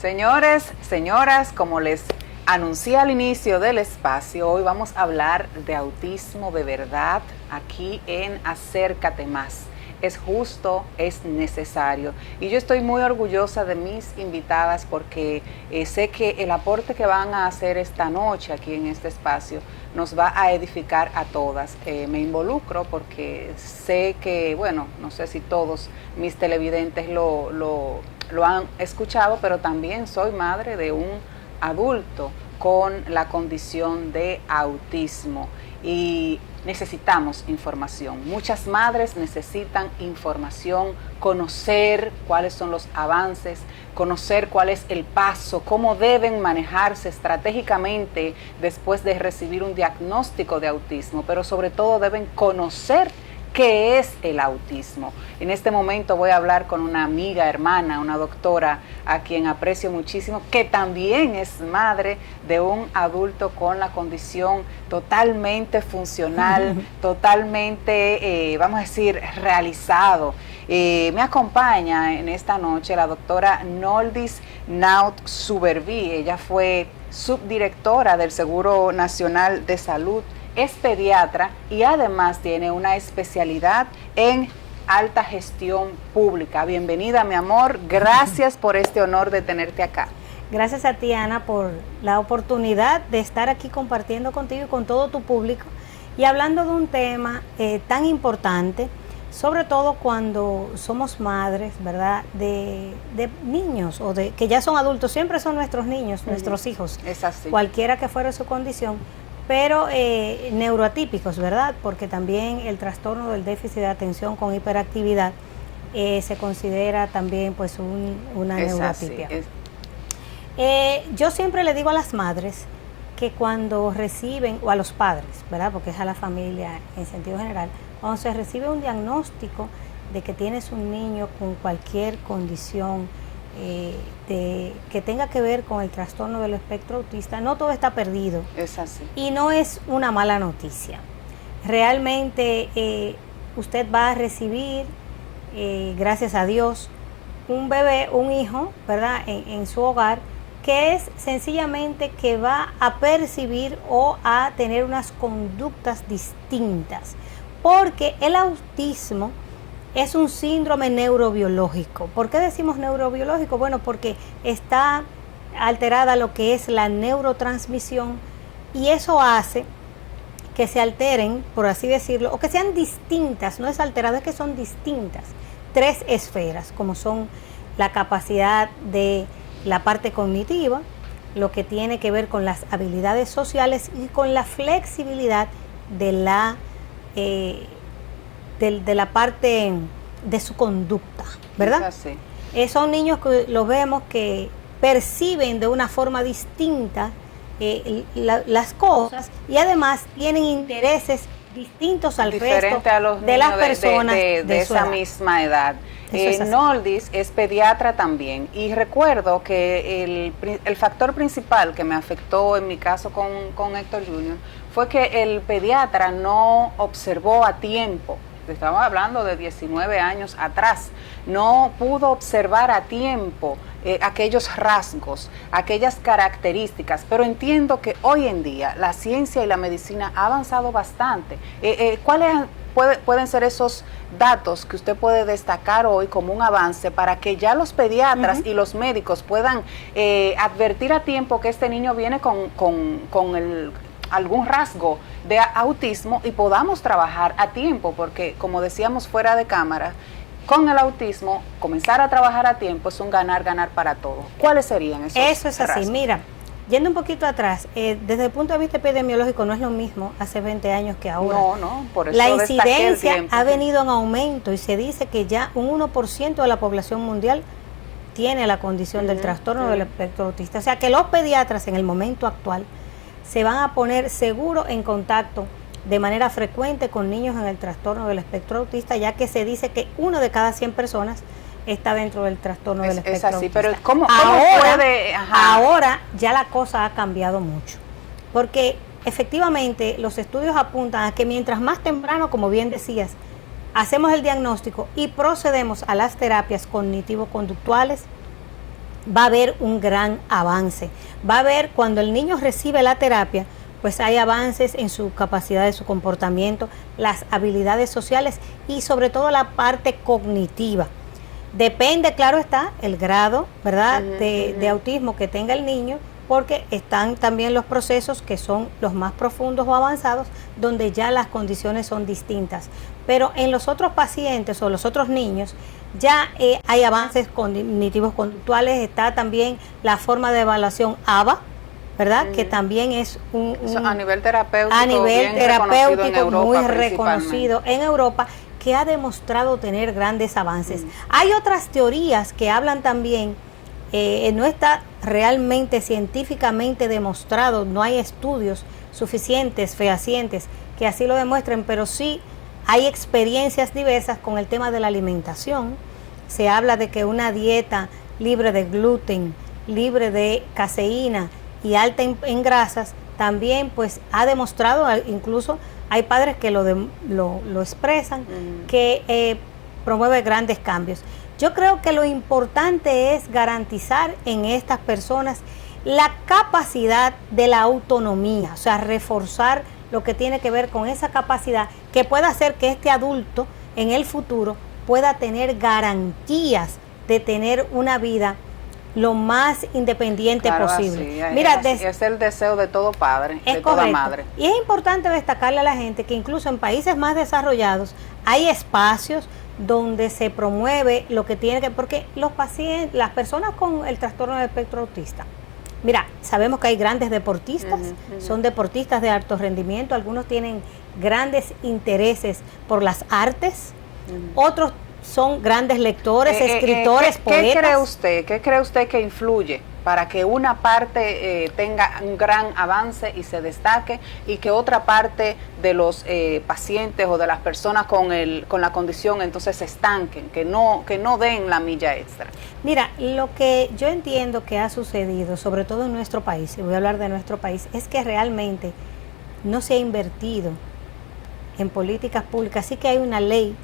Señores, señoras, como les anuncié al inicio del espacio, hoy vamos a hablar de autismo de verdad aquí en Acércate Más. Es justo, es necesario. Y yo estoy muy orgullosa de mis invitadas porque sé que el aporte que van a hacer esta noche aquí en este espacio nos va a edificar a todas. Me involucro porque sé que, bueno, no sé si todos mis televidentes lo han escuchado, pero también soy madre de un adulto con la condición de autismo y necesitamos información. Muchas madres necesitan información, conocer cuáles son los avances, conocer cuál es el paso, cómo deben manejarse estratégicamente después de recibir un diagnóstico de autismo, pero sobre todo deben conocer qué es el autismo. En este momento voy a hablar con una amiga, hermana, una doctora a quien aprecio muchísimo, que también es madre de un adulto con la condición totalmente funcional, totalmente, vamos a decir, realizado. Me acompaña en esta noche la doctora Noldis Naut Suberví. Ella fue subdirectora del Seguro Nacional de Salud, es pediatra y además tiene una especialidad en alta gestión pública. Bienvenida, mi amor. Gracias por este honor de tenerte acá. Gracias a ti, Ana, por la oportunidad de estar aquí compartiendo contigo y con todo tu público y hablando de un tema tan importante, sobre todo cuando somos madres, ¿verdad?, de niños o de que ya son adultos. Siempre son nuestros niños, nuestros hijos, es así, cualquiera que fuera su condición, pero neuroatípicos, ¿verdad? Porque también el trastorno del déficit de atención con hiperactividad se considera también pues una neurotipia. Yo siempre le digo a las madres que cuando reciben, o a los padres, ¿verdad?, porque es a la familia en sentido general, cuando se recibe un diagnóstico de que tienes un niño con cualquier condición que tenga que ver con el trastorno del espectro autista, no todo está perdido. Es así. Y no es una mala noticia. Realmente usted va a recibir, gracias a Dios, un bebé, un hijo, ¿verdad?, en su hogar, que es sencillamente que va a percibir o a tener unas conductas distintas. Porque el autismo es un síndrome neurobiológico. ¿Por qué decimos neurobiológico? Bueno, porque está alterada lo que es la neurotransmisión y eso hace que se alteren, por así decirlo, o que sean distintas, no es alterado, es que son distintas, 3 esferas, como son la capacidad de la parte cognitiva, lo que tiene que ver con las habilidades sociales y con la flexibilidad de la de la parte de su conducta, ¿verdad? Son niños que los vemos que perciben de una forma distinta las cosas y además tienen intereses distintos al resto a los de las personas de esa misma edad. Noldis es pediatra también y recuerdo que el factor principal que me afectó en mi caso con Héctor Jr. fue que el pediatra no observó a tiempo. Estamos hablando de 19 años atrás, no pudo observar a tiempo aquellos rasgos, aquellas características, pero entiendo que hoy en día la ciencia y la medicina ha avanzado bastante. ¿Cuáles pueden ser esos datos que usted puede destacar hoy como un avance para que ya los pediatras y los médicos puedan advertir a tiempo que este niño viene con algún rasgo de autismo y podamos trabajar a tiempo? Porque como decíamos fuera de cámara, con el autismo comenzar a trabajar a tiempo es un ganar para todos. ¿Cuáles serían esos rasgos? Eso es así, mira, yendo un poquito atrás, desde el punto de vista epidemiológico no es lo mismo hace 20 años que ahora. No, por eso la incidencia ha venido en aumento y se dice que ya un 1% de la población mundial tiene la condición del trastorno del espectro autista. O sea que los pediatras en el momento actual se van a poner seguro en contacto de manera frecuente con niños en el trastorno del espectro autista, ya que se dice que 1 de cada 100 personas está dentro del trastorno del espectro autista. Es así, pero ¿cómo puede? Ahora ya la cosa ha cambiado mucho, porque efectivamente los estudios apuntan a que mientras más temprano, como bien decías, hacemos el diagnóstico y procedemos a las terapias cognitivo-conductuales, va a haber un gran avance. Va a haber, cuando el niño recibe la terapia, pues hay avances en su capacidad de su comportamiento, las habilidades sociales y sobre todo la parte cognitiva. Depende, claro está, el grado, ¿verdad?, de autismo que tenga el niño, porque están también los procesos que son los más profundos o avanzados, donde ya las condiciones son distintas. Pero en los otros pacientes o los otros niños, ya hay avances cognitivos conductuales, está también la forma de evaluación ABA, ¿verdad? Que también es a nivel terapéutico, muy reconocido en Europa, que ha demostrado tener grandes avances. Hay otras teorías que hablan también, no está realmente científicamente demostrado, no hay estudios suficientes, fehacientes, que así lo demuestren, pero sí hay experiencias diversas con el tema de la alimentación. Se habla de que una dieta libre de gluten, libre de caseína y alta en grasas, también pues ha demostrado, incluso hay padres que lo expresan, que promueve grandes cambios. Yo creo que lo importante es garantizar en estas personas la capacidad de la autonomía, o sea, reforzar lo que tiene que ver con esa capacidad que pueda hacer que este adulto en el futuro pueda tener garantías de tener una vida lo más independiente posible. Mira, es el deseo de todo padre, de toda madre. Y es importante destacarle a la gente que incluso en países más desarrollados hay espacios donde se promueve lo que tiene que, porque los pacientes, las personas con el trastorno del espectro autista, mira, sabemos que hay grandes deportistas, son deportistas de alto rendimiento, algunos tienen grandes intereses por las artes, otros son grandes lectores, escritores, poetas. ¿Qué cree usted que influye para que una parte tenga un gran avance y se destaque y que otra parte de los pacientes o de las personas con la condición entonces se estanquen, que no den la milla extra? Mira, lo que yo entiendo que ha sucedido, sobre todo en nuestro país, y voy a hablar de nuestro país, es que realmente no se ha invertido en políticas públicas. Sí que hay una ley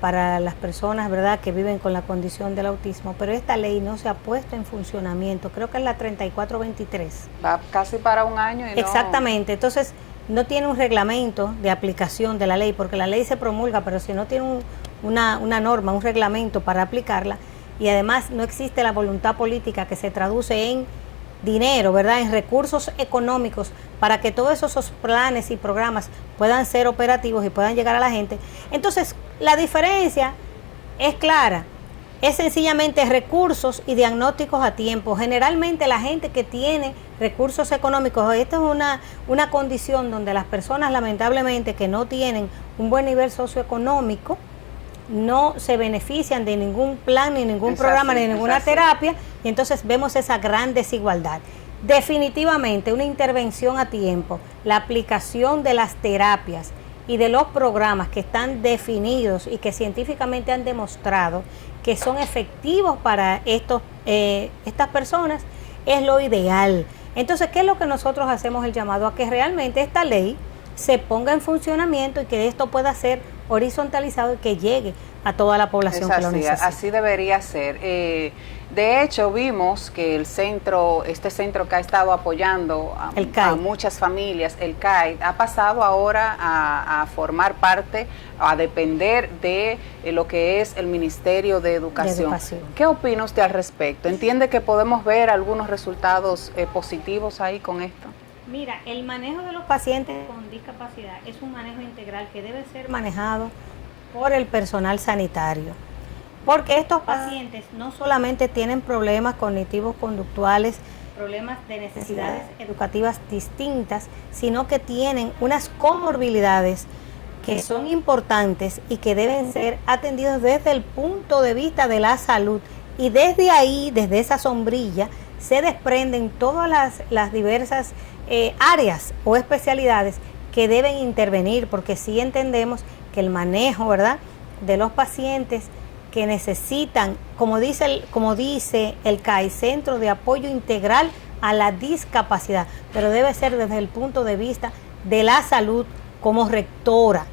para las personas, ¿verdad?, que viven con la condición del autismo, pero esta ley no se ha puesto en funcionamiento. Creo que es la 3423. Va casi para un año y Exactamente. Entonces, no tiene un reglamento de aplicación de la ley, porque la ley se promulga, pero si no tiene una norma, un reglamento para aplicarla, y además no existe la voluntad política que se traduce en dinero, ¿verdad?, en recursos económicos para que todos esos planes y programas puedan ser operativos y puedan llegar a la gente. Entonces, la diferencia es clara, es sencillamente recursos y diagnósticos a tiempo. Generalmente la gente que tiene recursos económicos, esta es una condición donde las personas lamentablemente que no tienen un buen nivel socioeconómico no se benefician de ningún plan, ni ningún programa, ni ninguna terapia, y entonces vemos esa gran desigualdad. Definitivamente una intervención a tiempo, la aplicación de las terapias y de los programas que están definidos y que científicamente han demostrado que son efectivos para estas personas, es lo ideal. Entonces, ¿qué es lo que nosotros hacemos el llamado? A que realmente esta ley se ponga en funcionamiento y que esto pueda ser horizontalizado y que llegue a toda la población que lo necesita. Así debería ser. De hecho, vimos que este centro que ha estado apoyando a muchas familias, el CAI, ha pasado ahora a formar parte, a depender de lo que es el Ministerio de Educación. ¿Qué opina usted al respecto? ¿Entiende que podemos ver algunos resultados positivos ahí con esto? Mira, el manejo de los pacientes con discapacidad es un manejo integral que debe ser manejado por el personal sanitario, porque estos pacientes no solamente tienen problemas cognitivos conductuales, problemas de necesidades educativas distintas, sino que tienen unas comorbilidades que son importantes y que deben ser atendidos desde el punto de vista de la salud, y desde ahí, desde esa sombrilla, se desprenden todas las diversas áreas o especialidades que deben intervenir, porque sí entendemos que el manejo, ¿verdad?, de los pacientes que necesitan, como dice el CAI, Centro de Apoyo Integral a la Discapacidad, pero debe ser desde el punto de vista de la salud como rectora,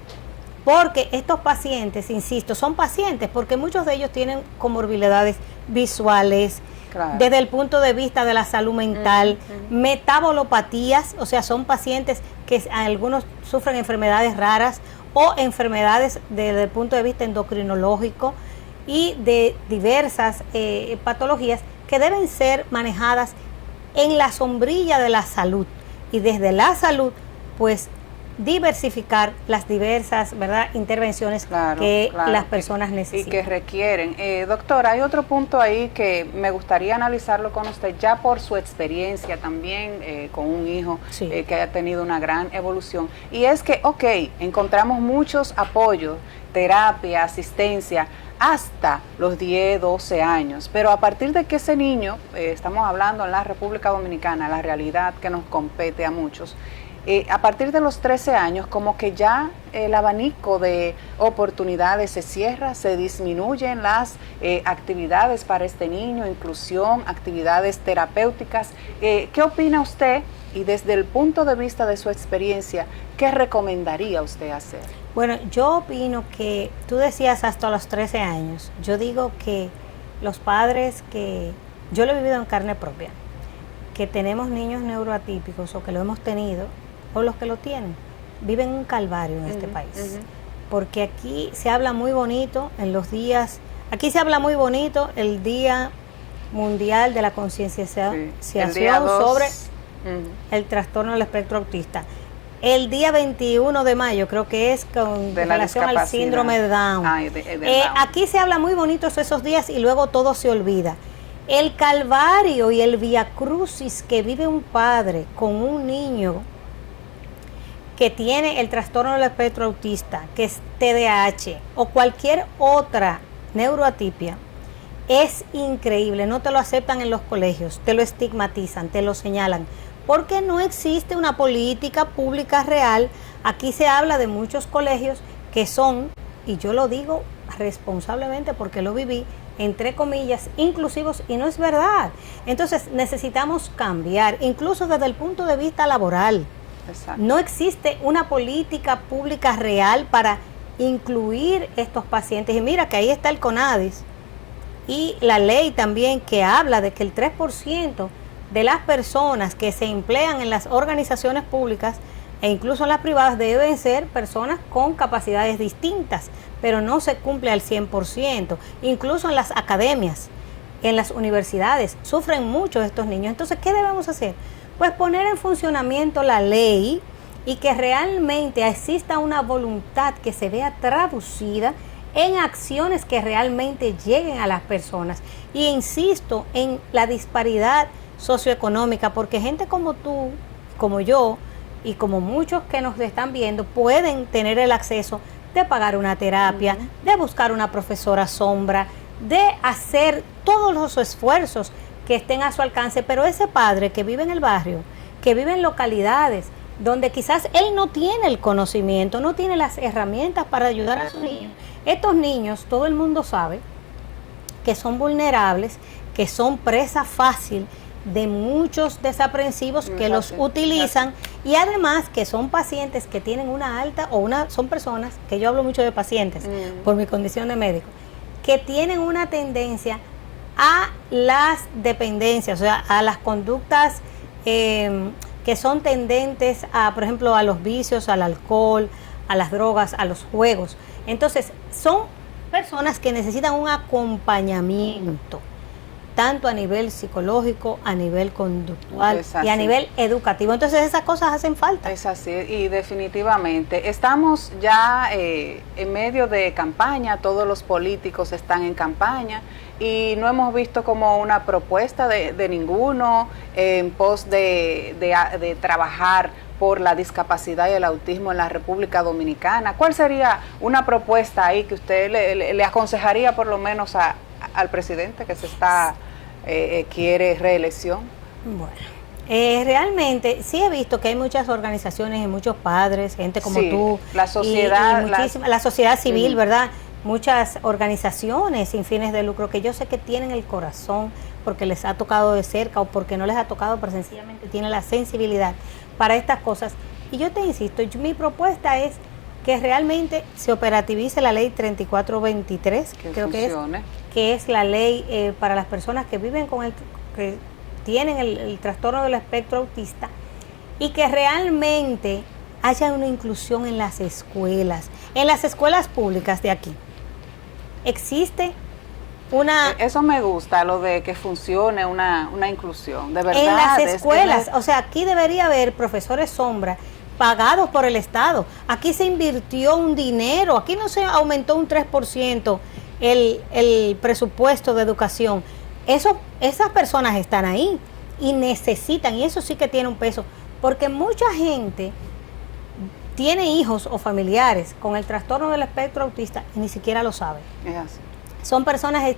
porque estos pacientes, insisto, son pacientes porque muchos de ellos tienen comorbilidades visuales, Claro. desde el punto de vista de la salud mental, metabolopatías, o sea, son pacientes que algunos sufren enfermedades raras o enfermedades desde el punto de vista endocrinológico y de diversas patologías que deben ser manejadas en la sombrilla de la salud, y desde la salud pues diversificar las diversas, ¿verdad?, intervenciones que las personas necesitan. Y que requieren. Doctora, hay otro punto ahí que me gustaría analizarlo con usted, ya por su experiencia también con un hijo que haya tenido una gran evolución. Y es que, encontramos muchos apoyos, terapia, asistencia, hasta los 10, 12 años. Pero a partir de que ese niño, estamos hablando en la República Dominicana, la realidad que nos compete a muchos, a partir de los 13 años, como que ya el abanico de oportunidades se cierra, se disminuyen las actividades para este niño, inclusión, actividades terapéuticas. ¿Qué opina usted? Y desde el punto de vista de su experiencia, ¿qué recomendaría usted hacer? Bueno, yo opino que tú decías hasta los 13 años. Yo digo que los padres que yo lo he vivido en carne propia, que tenemos niños neuroatípicos o que lo hemos tenido, o los que lo tienen, viven un calvario en este país. Porque aquí se habla muy bonito aquí se habla muy bonito el Día Mundial de la Concienciación sobre el trastorno del espectro autista. El día 21 de mayo, creo que es con relación al síndrome de Down. Aquí se habla muy bonito esos días y luego todo se olvida. El calvario y el viacrucis que vive un padre con un niño que tiene el trastorno del espectro autista, que es TDAH o cualquier otra neuroatipia, es increíble. No te lo aceptan en los colegios, te lo estigmatizan, te lo señalan, porque no existe una política pública real. Aquí se habla de muchos colegios que son, y yo lo digo responsablemente porque lo viví, entre comillas, inclusivos, y no es verdad. Entonces necesitamos cambiar, incluso desde el punto de vista laboral. Exacto. No existe una política pública real para incluir estos pacientes. Y mira que ahí está el CONADIS y la ley también que habla de que el 3% de las personas que se emplean en las organizaciones públicas e incluso en las privadas deben ser personas con capacidades distintas, pero no se cumple al 100%. Incluso en las academias, en las universidades, sufren mucho estos niños. Entonces, ¿qué debemos hacer? Pues poner en funcionamiento la ley y que realmente exista una voluntad que se vea traducida en acciones que realmente lleguen a las personas. Y insisto en la disparidad socioeconómica, porque gente como tú, como yo y como muchos que nos están viendo pueden tener el acceso de pagar una terapia, de buscar una profesora sombra, de hacer todos los esfuerzos que estén a su alcance, pero ese padre que vive en el barrio, que vive en localidades donde quizás él no tiene el conocimiento, no tiene las herramientas para ayudar a sus niños. Estos niños, todo el mundo sabe que son vulnerables, que son presa fácil de muchos desaprensivos que los utilizan, y además que son pacientes que tienen una alta son personas, que yo hablo mucho de pacientes por mi condición de médico, que tienen una tendencia a las dependencias, o sea, a las conductas que son tendentes a, por ejemplo, a los vicios, al alcohol, a las drogas, a los juegos. Entonces, son personas que necesitan un acompañamiento, tanto a nivel psicológico, a nivel conductual y a nivel educativo. Entonces esas cosas hacen falta. Es así, y definitivamente. Estamos ya en medio de campaña, todos los políticos están en campaña y no hemos visto como una propuesta de ninguno en pos de trabajar por la discapacidad y el autismo en la República Dominicana. ¿Cuál sería una propuesta ahí que usted le aconsejaría por lo menos al presidente que quiere reelección? Bueno, realmente sí he visto que hay muchas organizaciones y muchos padres, gente como tú, la sociedad, la sociedad civil, ¿verdad? Muchas organizaciones sin fines de lucro que yo sé que tienen el corazón porque les ha tocado de cerca o porque no les ha tocado, pero sencillamente tienen la sensibilidad para estas cosas. Y yo te insisto, mi propuesta es que realmente se operativice la ley 3423, creo que es la ley para las personas que viven que tienen el trastorno del espectro autista, y que realmente haya una inclusión en las escuelas públicas de aquí. Existe una... Eso me gusta, lo de que funcione una inclusión, de verdad. En las escuelas, o sea, aquí debería haber profesores sombra pagados por el Estado. Aquí se invirtió un dinero, aquí no se aumentó un 3% el presupuesto de educación. Esas personas están ahí y necesitan, y eso sí que tiene un peso, porque mucha gente tiene hijos o familiares con el trastorno del espectro autista y ni siquiera lo sabe. Es así. Son personas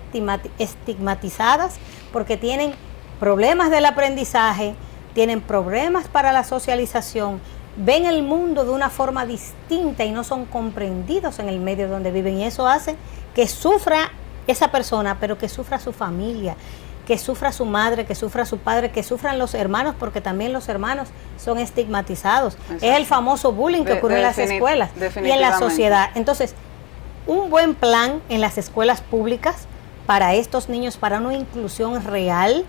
estigmatizadas porque tienen problemas del aprendizaje, tienen problemas para la socialización, ven el mundo de una forma distinta y no son comprendidos en el medio donde viven, y eso hace que sufra esa persona, pero que sufra su familia, que sufra su madre, que sufra su padre, que sufran los hermanos, porque también los hermanos son estigmatizados. Exacto. Es el famoso bullying que ocurre en las escuelas y en la sociedad. Entonces, un buen plan en las escuelas públicas para estos niños, para una inclusión real,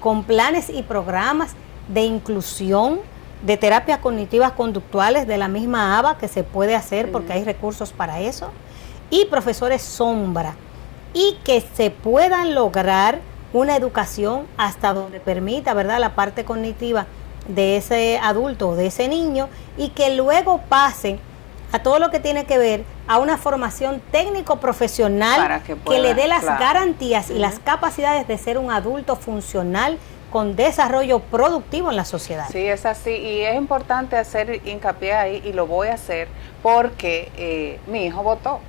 con planes y programas de inclusión, de terapias cognitivas conductuales de la misma ABA, que se puede hacer porque hay recursos para eso, y profesores sombra, y que se puedan lograr una educación hasta donde permita, ¿verdad?, la parte cognitiva de ese adulto o de ese niño, y que luego pase a todo lo que tiene que ver a una formación técnico-profesional que le dé las garantías y las capacidades de ser un adulto funcional con desarrollo productivo en la sociedad. Sí, es así, y es importante hacer hincapié ahí, y lo voy a hacer porque mi hijo votó.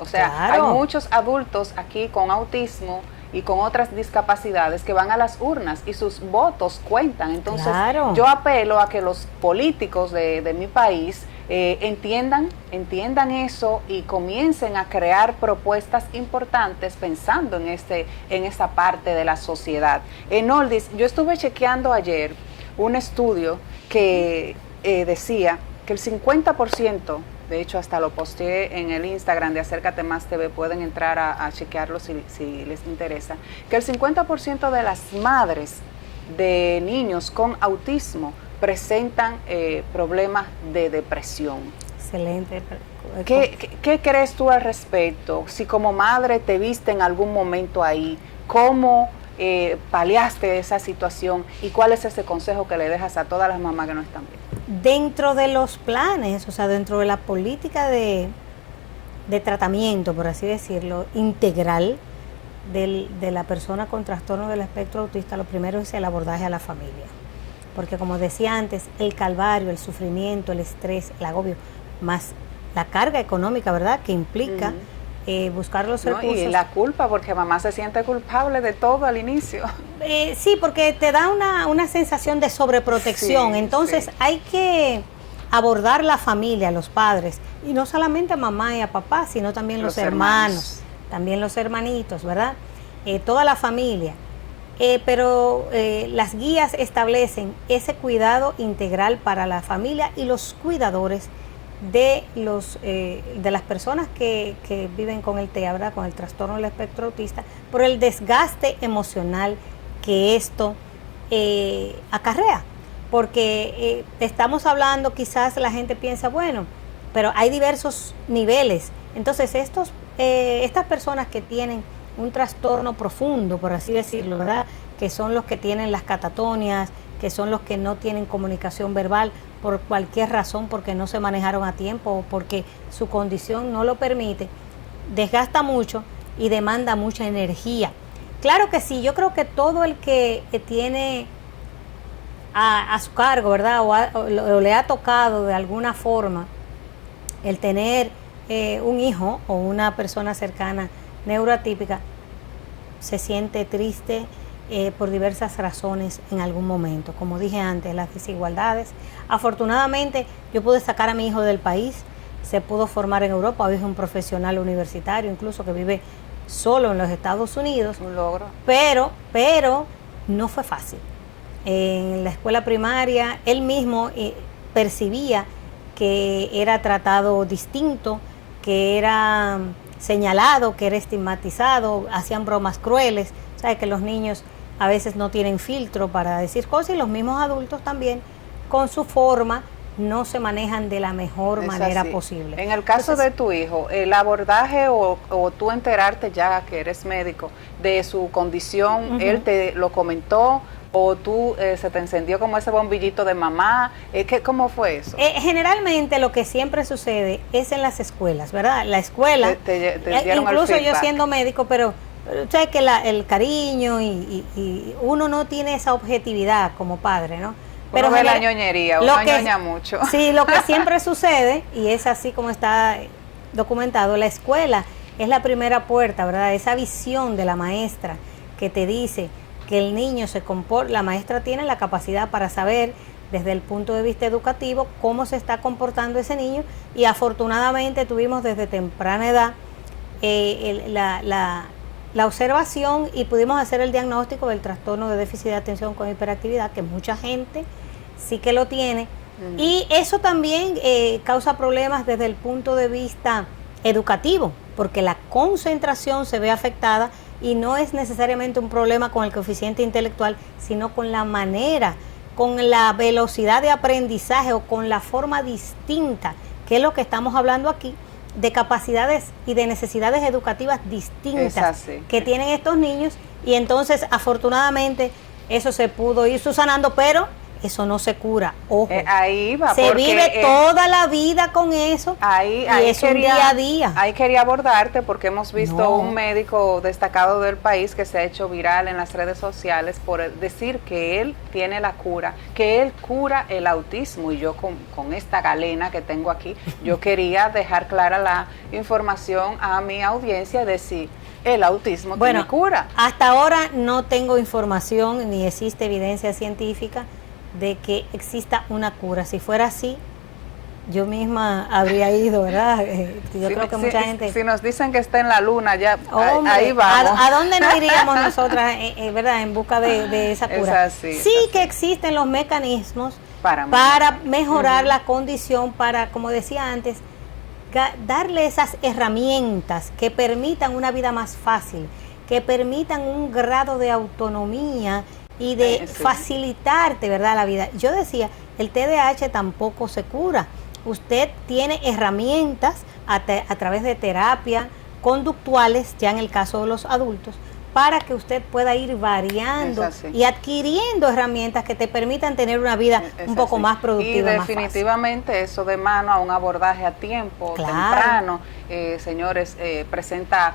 O sea, hay muchos adultos aquí con autismo y con otras discapacidades que van a las urnas y sus votos cuentan. Entonces, yo apelo a que los políticos de mi país entiendan eso y comiencen a crear propuestas importantes pensando en esta parte de la sociedad. Noldis, yo estuve chequeando ayer un estudio que decía que el 50%, de hecho hasta lo posteé en el Instagram de Acércate Más TV, pueden entrar a chequearlo si les interesa, que el 50% de las madres de niños con autismo presentan problemas de depresión. Excelente. ¿Qué crees tú al respecto? Si como madre te viste en algún momento ahí, ¿cómo paliaste esa situación y cuál es ese consejo que le dejas a todas las mamás que no están bien? Dentro de los planes, o sea, dentro de la política de tratamiento, por así decirlo, integral de la persona con trastorno del espectro autista, lo primero es el abordaje a la familia. Porque como decía antes, el calvario, el sufrimiento, el estrés, el agobio, más la carga económica, ¿verdad?, que implica buscar los recursos. Y la culpa, porque mamá se siente culpable de todo al inicio. Sí, porque te da una sensación de sobreprotección. Sí, entonces hay que abordar la familia, los padres, y no solamente a mamá y a papá, sino también los hermanos, también los hermanitos, ¿verdad? Toda la familia. Pero las guías establecen ese cuidado integral para la familia y los cuidadores de las personas que viven con el TEA, ¿verdad?, con el trastorno del espectro autista, por el desgaste emocional que esto acarrea. Porque estamos hablando, quizás la gente piensa, bueno, pero hay diversos niveles. Entonces estas personas que tienen un trastorno profundo, por así decirlo, ¿verdad?, que son los que tienen las catatonias, que son los que no tienen comunicación verbal por cualquier razón, porque no se manejaron a tiempo o porque su condición no lo permite, desgasta mucho y demanda mucha energía. Claro que sí, yo creo que todo el que tiene a su cargo, ¿verdad?, o le ha tocado de alguna forma el tener un hijo o una persona cercana neuroatípica, se siente triste por diversas razones en algún momento. Como dije antes, las desigualdades. Afortunadamente, yo pude sacar a mi hijo del país, se pudo formar en Europa, hoy es un profesional universitario, incluso que vive solo en los Estados Unidos. Un logro. Pero no fue fácil. En la escuela primaria, él mismo percibía que era tratado distinto, que era señalado, que era estigmatizado, hacían bromas crueles. Sabes que los niños a veces no tienen filtro para decir cosas y los mismos adultos también con su forma no se manejan de la mejor manera posible. En el caso de tu hijo, el abordaje o tú enterarte ya que eres médico de su condición, ¿él te lo comentó o tú se te encendió como ese bombillito de mamá? ¿Cómo fue eso? Generalmente lo que siempre sucede es en las escuelas, ¿verdad? La escuela, te dieron incluso el yo siendo médico, pero sabes que el cariño y uno no tiene esa objetividad como padre, ¿no? Pero ve la ñoñería, uno ñoña mucho. Sí, lo que siempre sucede, y es así como está documentado, la escuela es la primera puerta, ¿verdad? Esa visión de la maestra que te dice que el niño se comporta, la maestra tiene la capacidad para saber desde el punto de vista educativo cómo se está comportando ese niño, y afortunadamente tuvimos desde temprana edad la observación y pudimos hacer el diagnóstico del trastorno de déficit de atención con hiperactividad, que mucha gente sí que lo tiene, y eso también causa problemas desde el punto de vista educativo, porque la concentración se ve afectada y no es necesariamente un problema con el coeficiente intelectual, sino con la manera, con la velocidad de aprendizaje o con la forma distinta, que es lo que estamos hablando aquí, de capacidades y de necesidades educativas distintas que tienen estos niños, y entonces afortunadamente eso se pudo ir subsanando, pero eso no se cura, ojo. Ahí va, se vive toda la vida con eso, y es un día a día. Ahí quería abordarte porque hemos visto un médico destacado del país que se ha hecho viral en las redes sociales por decir que él tiene la cura, que él cura el autismo, y yo con esta galena que tengo aquí, yo quería dejar clara la información a mi audiencia de si el autismo tiene cura. Hasta ahora no tengo información ni existe evidencia científica de que exista una cura. Si fuera así, yo misma habría ido, ¿verdad? Yo creo que mucha gente... Si nos dicen que está en la luna, ya hombre, ahí vamos. ¿A dónde nos iríamos nosotras, verdad, en busca de esa cura? Sí que existen los mecanismos para mejorar la condición, para, como decía antes, darle esas herramientas que permitan una vida más fácil, que permitan un grado de autonomía y de facilitarte, ¿verdad?, la vida. Yo decía, el TDAH tampoco se cura. Usted tiene herramientas a través de terapia conductuales, ya en el caso de los adultos, para que usted pueda ir variando y adquiriendo herramientas que te permitan tener una vida un poco más productiva. Y definitivamente eso de mano a un abordaje a tiempo, temprano, señores, presenta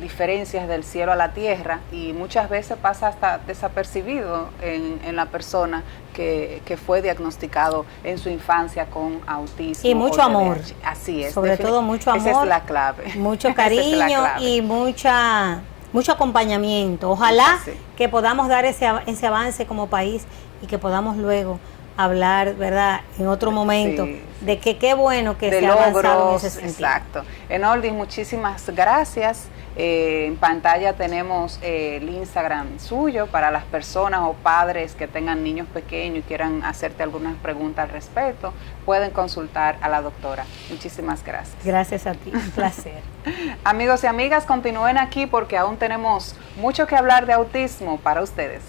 diferencias del cielo a la tierra, y muchas veces pasa hasta desapercibido en la persona que fue diagnosticado en su infancia con autismo. Y mucho amor. Así es. Sobre todo mucho amor. Esa es la clave. Mucho cariño y mucho acompañamiento. Ojalá que podamos dar ese avance como país y que podamos luego hablar, ¿verdad?, en otro momento, de que qué bueno que se ha avanzado en ese sentido. Exacto. Enoldis, muchísimas gracias. En pantalla tenemos el Instagram suyo para las personas o padres que tengan niños pequeños y quieran hacerte algunas preguntas al respecto. Pueden consultar a la doctora. Muchísimas gracias. Gracias a ti, un placer. Amigos y amigas, continúen aquí porque aún tenemos mucho que hablar de autismo para ustedes.